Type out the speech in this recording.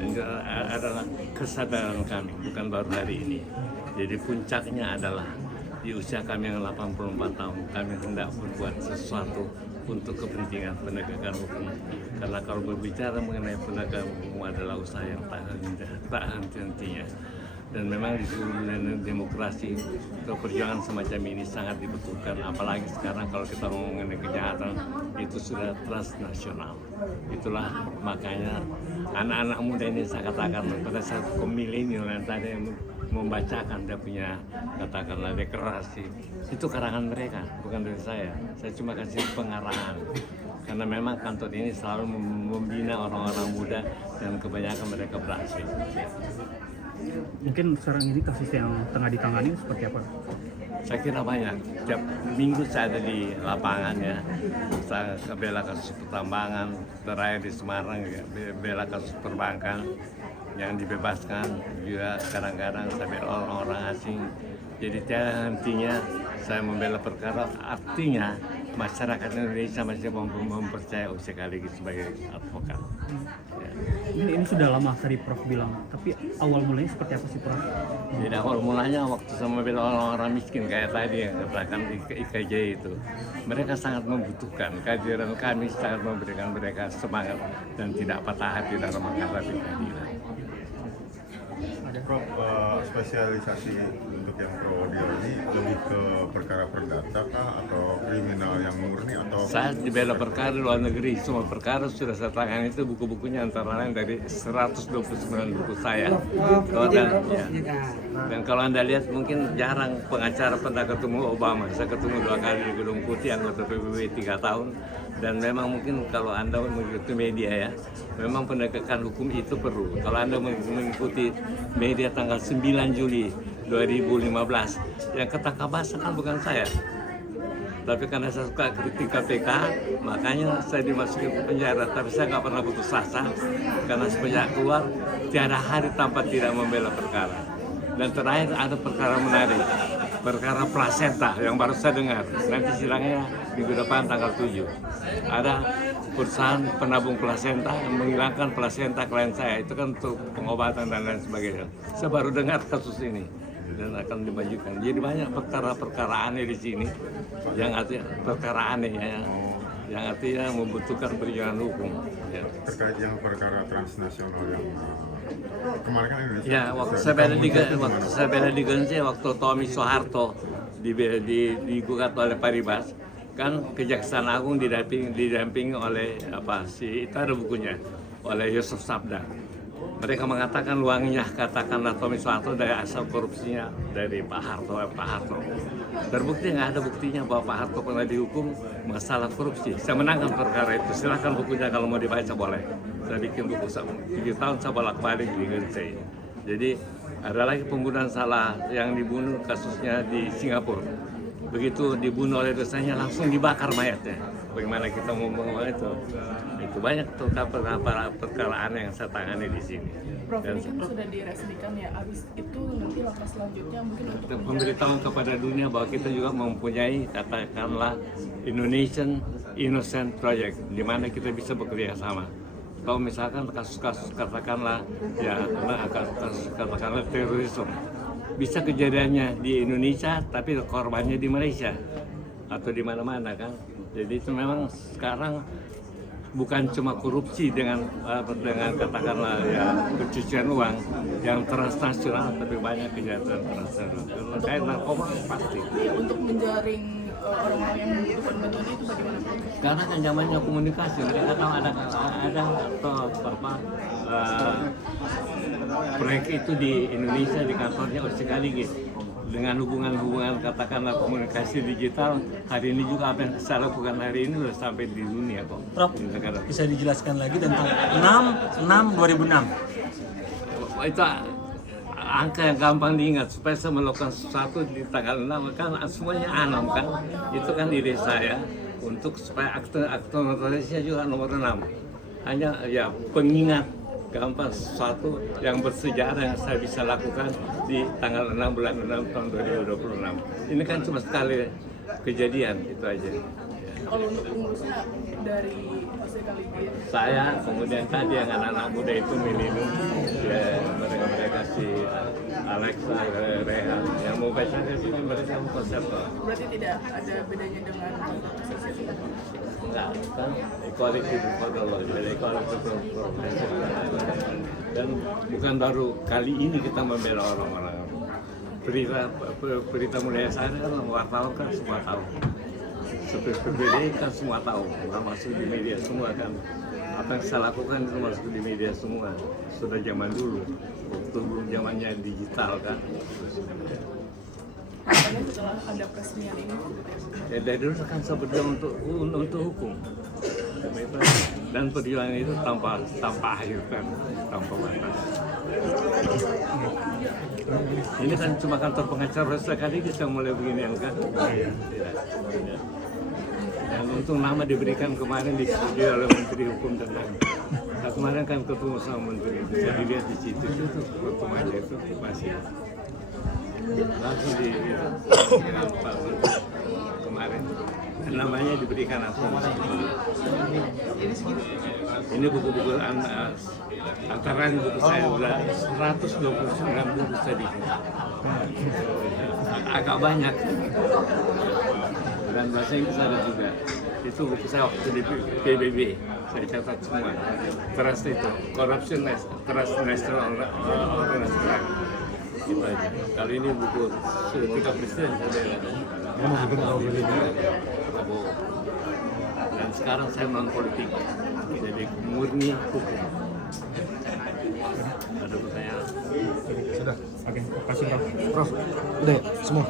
dan itu adalah kesadaran kami, bukan baru hari ini. Jadi puncaknya adalah di usia kami yang 84 tahun, kami hendak berbuat sesuatu untuk kepentingan penegakan hukum. Karena kalau berbicara mengenai penegakan hukum adalah usaha yang tak henti-hentinya. Dan memang di seluruh demokrasi perjuangan semacam ini sangat dibutuhkan, apalagi sekarang kalau kita ngomong mengenai kejahatan itu sudah transnasional. Itulah makanya anak-anak muda ini saya katakan pada saat milenial yang tadi membacakan dia punya katakanlah deklarasi, itu karangan mereka, bukan dari saya cuma kasih pengarahan. Karena memang kantor ini selalu membina orang-orang muda dan kebanyakan mereka berhasil. Mungkin sekarang ini kasus yang tengah ditangani seperti apa? Saya kira banyak. Tiap minggu saya ada di lapangan ya. Saya bela kasus pertambangan, terakhir di Semarang ya, bela kasus perbankan yang dibebaskan juga kadang-kadang saya bela orang-orang asing. Jadi tiap hentinya saya membela perkara, artinya masyarakat Indonesia masih mempercayai OCK sebagai advokat. Ya. Ini sudah lama tadi Prof bilang, tapi awal mulanya seperti apa sih Prof? Jadi awal mulanya waktu saya membela orang-orang miskin kayak tadi yang katakan IKJ itu, mereka sangat membutuhkan kehadiran kami, sangat memberikan mereka semangat dan tidak patah hati dalam menghadapi keadilan. Prof, spesialisasi untuk yang pro deal ini lebih ke perkara perdata kah atau kriminal yang murni atau? Saya dibela perkara luar negeri, semua perkara sudah saya tangani, itu buku-bukunya antara lain dari 129 buku saya. Dan kalau Anda lihat mungkin jarang pengacara pernah ketemu Obama, saya ketemu 2 kali di Gedung Putih, anggota PBB 3 tahun. Dan memang mungkin kalau Anda mengikuti media ya, memang penegakan hukum itu perlu. Kalau Anda mengikuti media tanggal 9 Juli 2015, yang ketangkap basah kan bukan saya. Tapi karena saya suka kritik KPK, makanya saya dimasukin ke penjara. Tapi saya nggak pernah putus asa, karena semenjak keluar, tiada hari tanpa tidak membela perkara. Dan terakhir ada perkara menarik, perkara plasenta yang baru saya dengar. Nanti sidangnya minggu depan tanggal 7. Ada perusahaan penabung plasenta yang menghilangkan plasenta klien saya. Itu kan untuk pengobatan dan lain sebagainya. Saya baru dengar kasus ini dan akan dimajukan. Jadi banyak perkara-perkara aneh di sini yang artinya perkara aneh ya, yang artinya membutuhkan perjuangan hukum. Ya. Terkait yang perkara transnasional yang kemarin kan Indonesia. Ya, waktu saya bela di Gense, waktu Tommy Soeharto digugat oleh Paribas, kan Kejaksaan Agung didampingi oleh itu ada bukunya, oleh Yusuf Sabda. Mereka mengatakan uangnya katakanlah Tommy Soeharto dari asal korupsinya dari Pak Harto. Terbukti nggak ada buktinya bahwa Pak Harto pernah dihukum masalah korupsi. Saya menangkan perkara itu. Silahkan bukunya kalau mau dibaca boleh. Saya bikin buku 7 tahun saya bolak-balik di Gense. Jadi ada lagi pembunuhan salah yang dibunuh kasusnya di Singapura. Begitu dibunuh oleh dosanya langsung dibakar mayatnya. Bagaimana kita ngomong itu? Itu banyak perkara aneh yang saya tangani di sini. Prof, ini kan sudah diresmikan ya, abis itu nanti langkah selanjutnya mungkin untuk pemberitahuan kepada dunia bahwa kita juga mempunyai katakanlah Indonesian Innocent Project, di mana kita bisa bekerja sama. Kalau misalkan kasus-kasus katakanlah terorisme, bisa kejadiannya di Indonesia tapi korbannya di Malaysia atau di mana-mana kan. Jadi itu memang sekarang bukan cuma korupsi dengan katakanlah ya pencucian uang yang transnasional, tapi banyak kejahatan transnasional. Kayak narkoba pasti. Ya, untuk menjaring orang-orang yang membutuhkan bantuan itu bagaimana? Karena kan zamannya komunikasi, mereka tahu ada proyek itu di Indonesia di kantornya OCK dengan hubungan katakanlah komunikasi digital. Hari ini juga apa yang saya lakukan hari ini sudah sampai di dunia kok. Prof, bisa dijelaskan lagi tentang 6/2006? Itu angka yang gampang diingat supaya saya melakukan sesuatu di tanggal 6 kan semuanya 6 kan. Itu kan ide saya untuk supaya akte notarisnya juga nomor 6. Hanya ya pengingat gampang sesuatu yang bersejarah yang saya bisa lakukan di tanggal 6 bulan 6 tahun 2026. Ini kan cuma sekali kejadian, itu aja. Kalau untuk pengurusnya dari OCK saya, kemudian tadi yang anak-anak muda itu minum mereka si Alexa, Rehan yang mau baca itu mereka konsep Berarti tidak ada bedanya dengan asosiasi. enggak kan equality before the law, jadi equality profession dan bukan baru kali ini kita membela orang-orang berita Mulia Sari kan wartawan kan semua tahu, seperti PBD kan semua tahu, masuk di media semua kan, apa yang saya lakukan itu masuk di media semua, sudah zaman dulu waktu belum zamannya digital kan. Makanya setelah ada peresmian ini, Ya dari dulu kan saya berjuang untuk hukum dan perjuangan itu tanpa akhir kan, tanpa batas. Ini kan cuma kantor pengacara sekali kita mulai begini kan. Ya. Dan untung nama diberikan kemarin disetujui oleh Menteri Hukum dan HAM. Nah, kemarin kan ketemu sama Menteri, bisa dilihat di situ itu pertemuannya itu masih langsung dengan Pak Menteri kemarin. Dan namanya diberikan langsung. Ini buku-buku antara buku saya udah 129 buku tadi. Agak banyak. Dan bahasa Inggris ada juga. Itu buku saya waktu di PBB. Saya catat semua. Trust itu, corruption, trust national organization. Gitu aja. Kali ini buku ketika presiden sudah ada. Dan sekarang saya non politik, jadi murni hukum. Ada pertanyaan? Oke, kasih Prof. Prof, udah ya, semua.